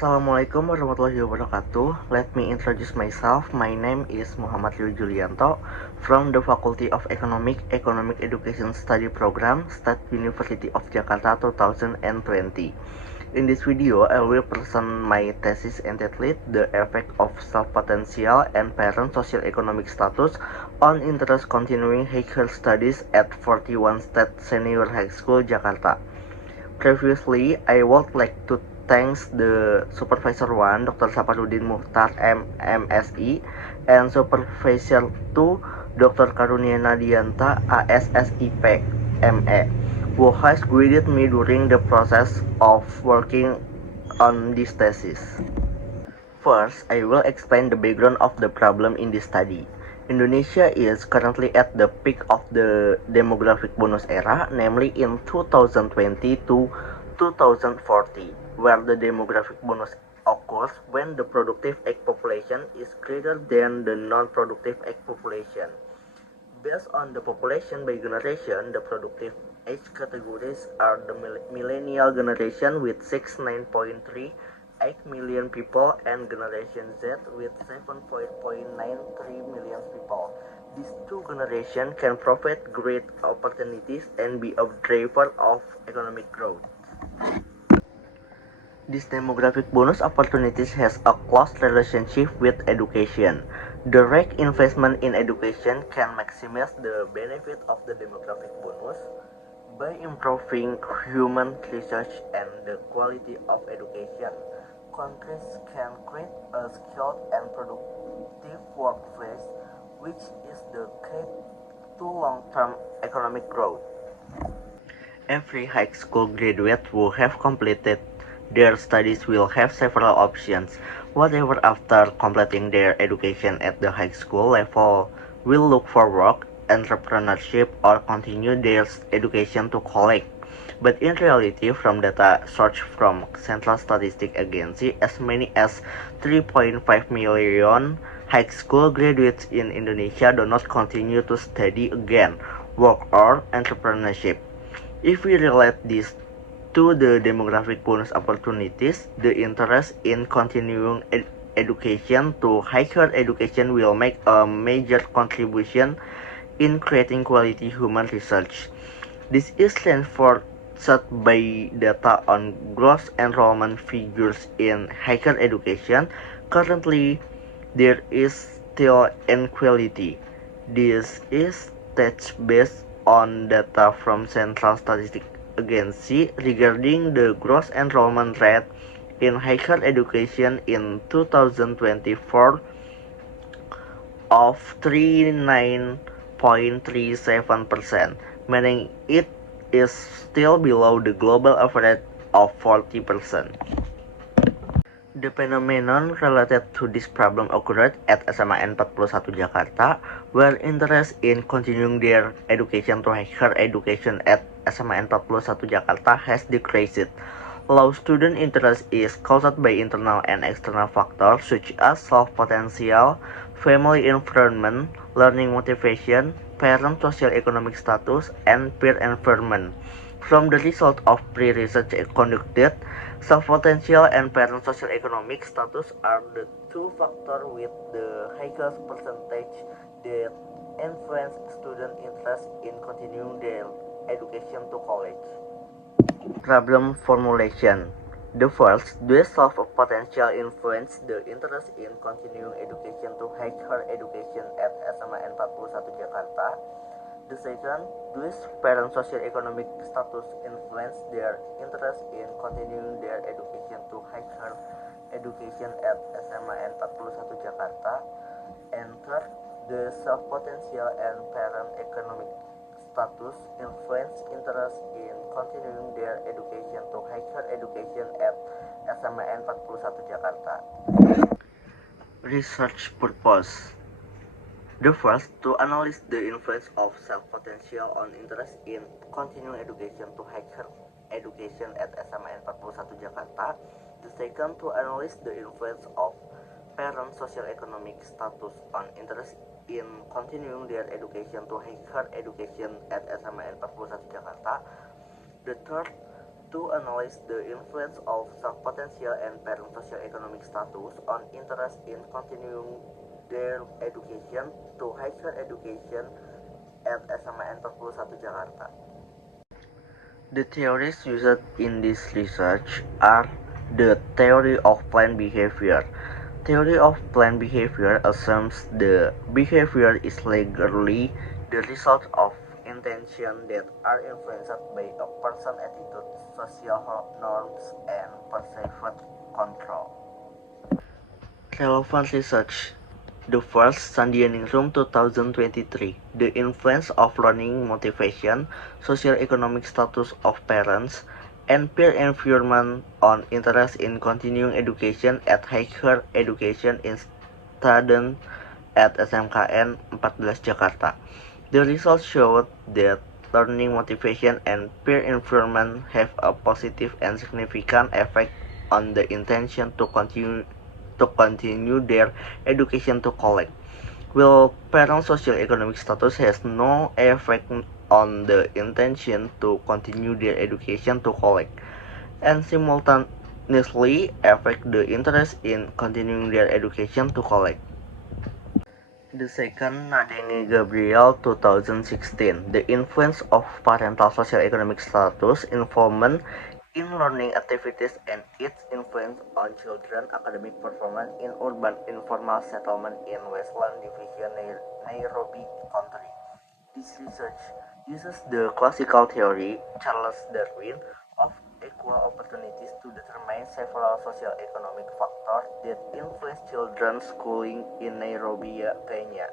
Assalamualaikum warahmatullahi wabarakatuh. Let me introduce myself. My name is Muhammad Rio Julianto from the Faculty of Economic Education Study Program, State University of Jakarta 2020. In this video, I will present my thesis entitled The Effect of Self-Potential and Parent Socio-Economic Status on Interest Continuing Higher Studies at 41 State Senior High School, Jakarta. Previously, I would like to thanks the Supervisor 1, Dr. Saparudin Muhtar, MSI, and Supervisor 2, Dr. Karunia Nadianta, ASSIP, ME, who has guided me during the process of working on this thesis. First, I will explain the background of the problem in this study. Indonesia is currently at the peak of the demographic bonus era, namely in 2020 to 2040, where the demographic bonus occurs when the productive age population is greater than the non-productive age population. Based on the population by generation, the productive age categories are the millennial generation with 69.38 million people and Generation Z with 7.93 million people. These two generations can provide great opportunities and be a driver of economic growth. This demographic bonus opportunities has a close relationship with education. Direct investment in education can maximize the benefit of the demographic bonus by improving human research and the quality of education. Countries can create a skilled and productive workforce, which is the key to long-term economic growth. Every high school graduate who have completed their studies will have several options. Whatever after completing their education at the high school level will look for work, entrepreneurship, or continue their education to college. But in reality, from data search from Central Statistic Agency, as many as 3.5 million high school graduates in Indonesia do not continue to study again, work, or entrepreneurship. If we relate this to the demographic bonus opportunities, the interest in continuing education to higher education will make a major contribution in creating quality human research. This is reinforced by data on gross enrollment figures in higher education. Currently, there is still inequality. This is stats-based on data from Central Statistic Agency regarding the gross enrollment rate in higher education in 2024 of 39.37%, meaning it is still below the global average of 40%. The phenomenon related to this problem occurred at SMAN 41 Jakarta, where interest in continuing their education to higher education at SMAN 41 Jakarta has decreased. Low student interest is caused by internal and external factors such as self-potential, family environment, learning motivation, parent socio-economic status, and peer environment. From the result of pre-research conducted, self-potential and parent socio-economic status are the two factors with the highest percentage that influence student interest in continuing their education to college. Problem formulation. The first, does self-potential influence the interest in continuing education to higher education at SMAN 41 Jakarta? The second, does parent socio-economic status influence their interest in continuing their education to higher education at SMAN 41 Jakarta? And third, the self-potential and parent economic status influence interest in continuing their education to higher education at SMAN 41 Jakarta. Research purpose. The first, to analyze the influence of self-potential on interest in continuing education to higher education at SMAN 41 Jakarta. The second, to analyze the influence of parent socio-economic status on interest in continuing their education to higher education at SMAN 41 Jakarta. The third, to analyze the influence of self-potential and parent socio-economic status on interest in continuing their education to higher education at SMAN 41 Jakarta. The theories used in this research are the theory of planned behavior. Theory of planned behavior assumes the behavior is legally the result of intention that are influenced by a person's attitude, social norms, and perceived control. Relevant research. The first, Sandianingrum 2023. The influence of learning motivation, socio-economic status of parents, and peer environment on interest in continuing education at higher education in student at SMKN 14 Jakarta. The results showed that learning motivation and peer environment have a positive and significant effect on the intention to continue their education to college, while parent socio-economic status has no effect on the intention to continue their education to college, and simultaneously affect the interest in continuing their education to college. The second, Nadine Gabriel 2016. The influence of parental socio-economic status involvement in learning activities and its influence on children academic performance in urban informal settlement in Westland Division, Nairobi County. This research uses the classical theory, Charles Darwin, of equal opportunities to determine several socio-economic factors that influence children's schooling in Nairobi, Kenya.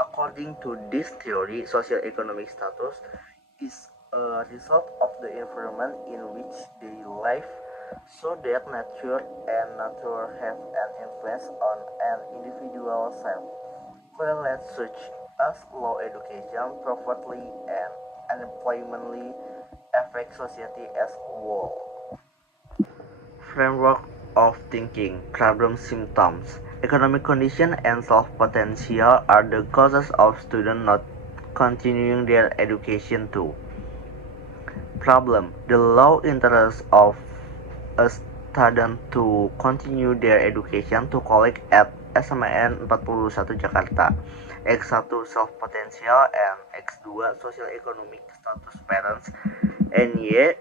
According to this theory, socio-economic status is a result of the environment in which they live, so that nature and nature have an influence on an individual's self. Violence such as low education, poverty, and unemployment affect society as a whole. Framework of thinking, problem symptoms, economic condition and self-potential are the causes of students not continuing their education too. Problem, the low interest of a student to continue their education to college at SMAN 41 Jakarta. X1 self-potential and X2 social economic status parents, and Y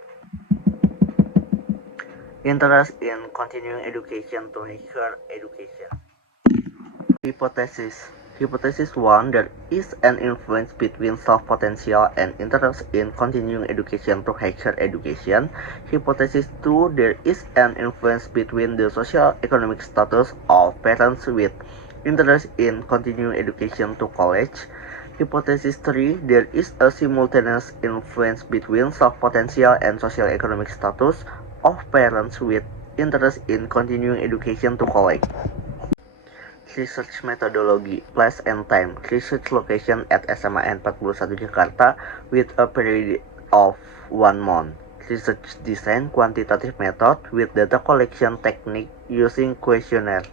interest in continuing education to higher education. Hypothesis. Hypothesis 1. There is an influence between self-potential and interest in continuing education to higher education. Hypothesis 2. There is an influence between the socio-economic status of parents with interest in continuing education to college. Hypothesis 3. There is a simultaneous influence between self-potential and socio-economic status of parents with interest in continuing education to college. Research methodology, place and time. Research location at SMAN 41 Jakarta with a period of 1 month. Research design quantitative method with data collection technique using questionnaire.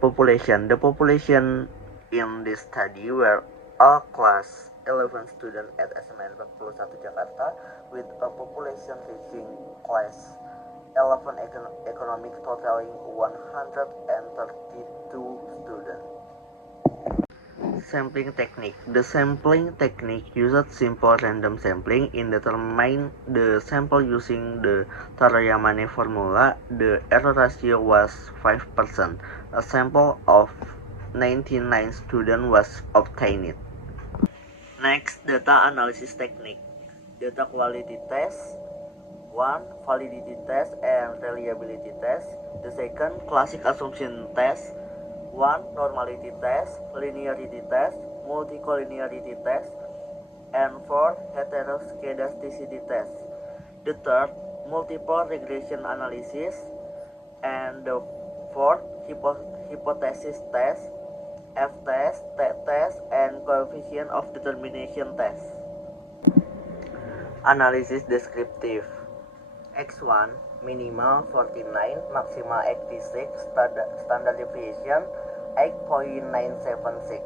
Population. The population in this study were all class 11 students at SMAN 41 Jakarta with a population reaching class 11 economic totaling 132 students. Sampling technique. The sampling technique used simple random sampling in determining the sample using the Tarayamane formula. The error ratio was 5%. A sample of 99 students was obtained. Next, data analysis technique. Data quality test. 1. Validity test and reliability test. The second, classic assumption test. 1. Normality test, linearity test, multicollinearity test, and 4. Heteroscedasticity test. The third, multiple regression analysis, and the fourth, hypothesis test, F-test, T-test, and coefficient of determination test. Analysis descriptive. X1 minimal 49, maximal 86, standard deviation 8.976.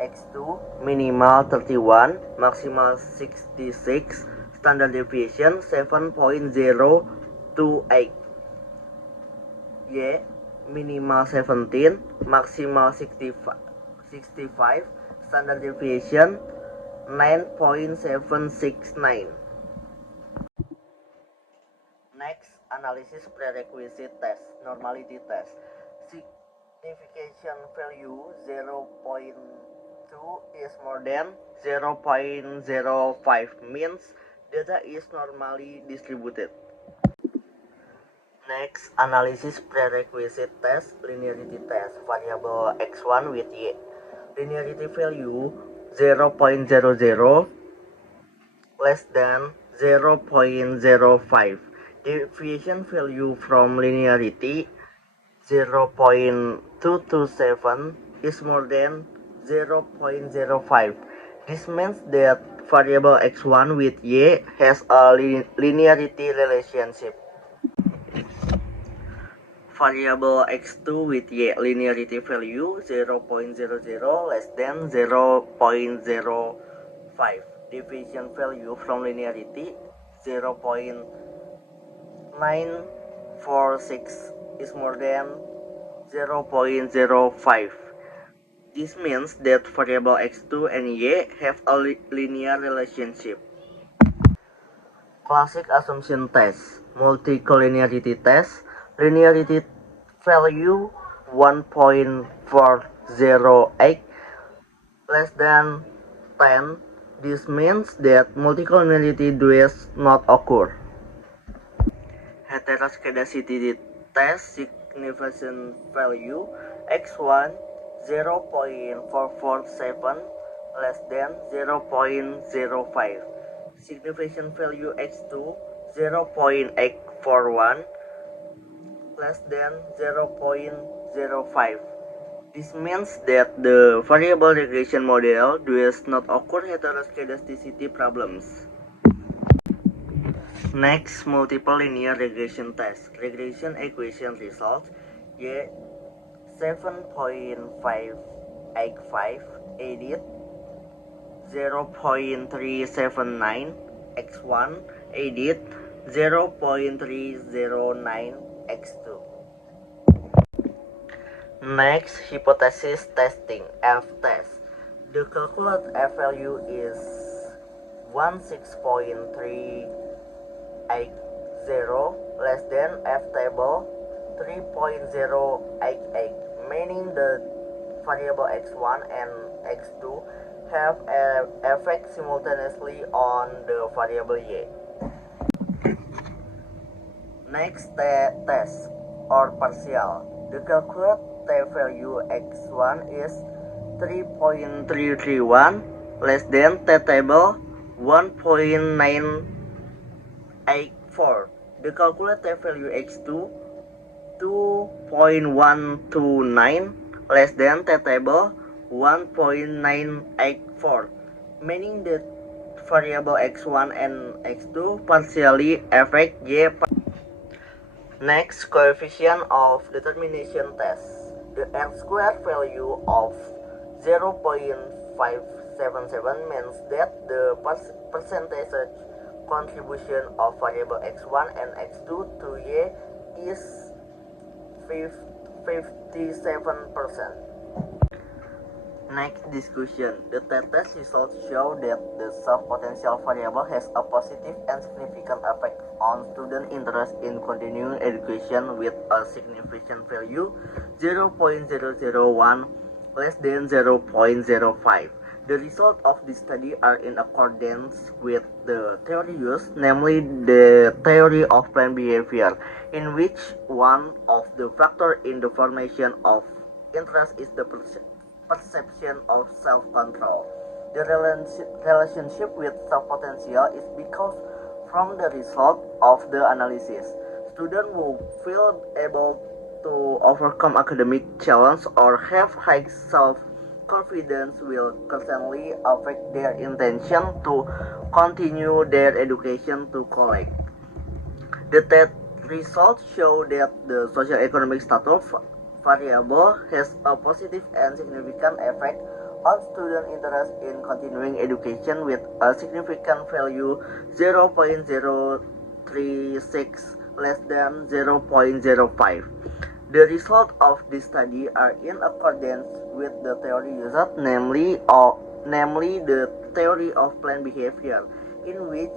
X2 minimal 31, maximal 66, Standard deviation 7.028. Y minimal 17, maximal 65, standard deviation 9.769. Next, analysis prerequisite test, normality test. Signification value 0.2 is more than 0.05 means data is normally distributed. Next, analysis prerequisite test, linearity test, variable x1 with y. Linearity value 0.00 less than 0.05. Deviation value from linearity 0.227 is more than 0.05. This means that variable x1 with y has a linearity relationship. Variable x2 with y linearity value 0.00 less than 0.05. Deviation value from linearity 0.946 is more than 0.05. This means that variable x2 and y have a linear relationship. Classic assumption test, multicollinearity test, linearity value 1.408 less than 10. This means that multicollinearity does not occur. Heteroscedasticity test, significance value x1 0.447 less than 0.05. Significance value x2 0.841 less than 0.05. This means that the variable regression model does not occur heteroscedasticity problems. Next, multiple linear regression test. Regression equation results y 7.585 edit 0.379 x1 edit 0.309 x2. Next, hypothesis testing, F-test. The calculated F value is 16.380 less than F table 3.088, meaning the variable x1 and x2 have an effect simultaneously on the variable y. Next, test or partial. The calculated t-value x1 is 3.331 less than t-table 1.984. The calculated t-value x2 2.129 less than t-table 1.984, meaning that variable x1 and x2 partially affect y. Next, coefficient of determination test. The R-squared value of 0.577 means that the percentage contribution of variable x1 and x2 to y is 57%. Next discussion. The test results show that the self-potential variable has a positive and significant effect on student interest in continuing education with a significant value 0.001 less than 0.05. The results of this study are in accordance with the theory used, namely the theory of planned behavior, in which one of the factors in the formation of interest is the perception of self-control. The relationship with self-potential is because from the result of the analysis, students will feel able to overcome academic challenge or have high self-confidence will constantly affect their intention to continue their education to college. The test results show that the social economic status variable has a positive and significant effect on student interest in continuing education with a significant value 0.036 less than 0.05. The results of this study are in accordance with the theory used, namely the theory of planned behavior, in which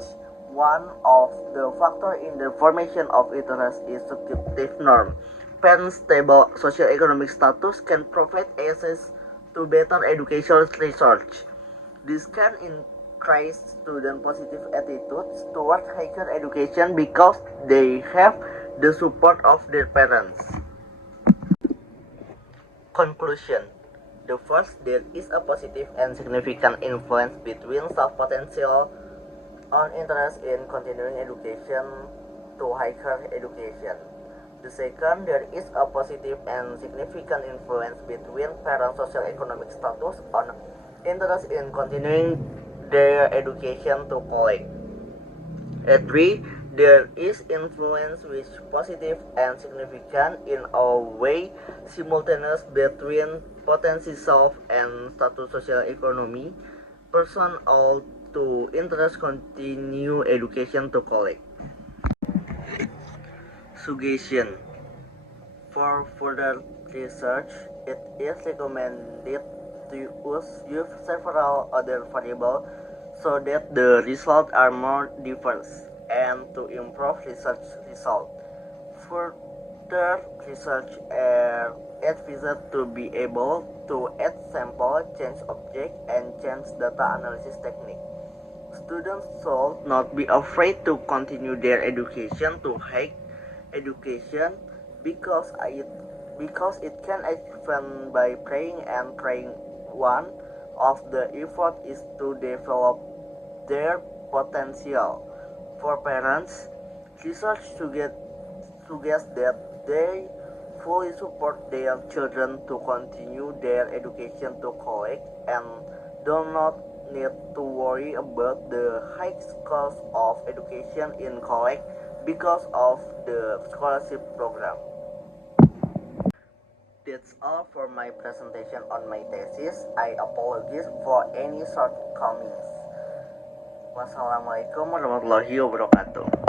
one of the factors in the formation of interest is subjective norm. Parents' stable socioeconomic status can provide access to better educational research. This can increase student positive attitudes toward higher education because they have the support of their parents. Conclusion. The first, there is a positive and significant influence between self-potential on interest in continuing education to higher education. The second, there is a positive and significant influence between parents' social economic status on interest in continuing their education to college. At 3, there is influence which positive and significant in a way simultaneous between potency self and status social economy, person all to interest continue education to college. Suggestion. For further research, it is recommended to use several other variables so that the results are more diverse and to improve research results. Further research are advised to be able to add sample, change object, and change data analysis technique. Students should not be afraid to continue their education to higher education because it can happen by praying and trying. One of the effort is to develop their potential. For parents, research suggests that they fully support their children to continue their education to college and do not need to worry about the high cost of education in college because of the scholarship program. That's all for my presentation on my thesis. I apologize for any shortcomings. Wassalamualaikum warahmatullahi wabarakatuh.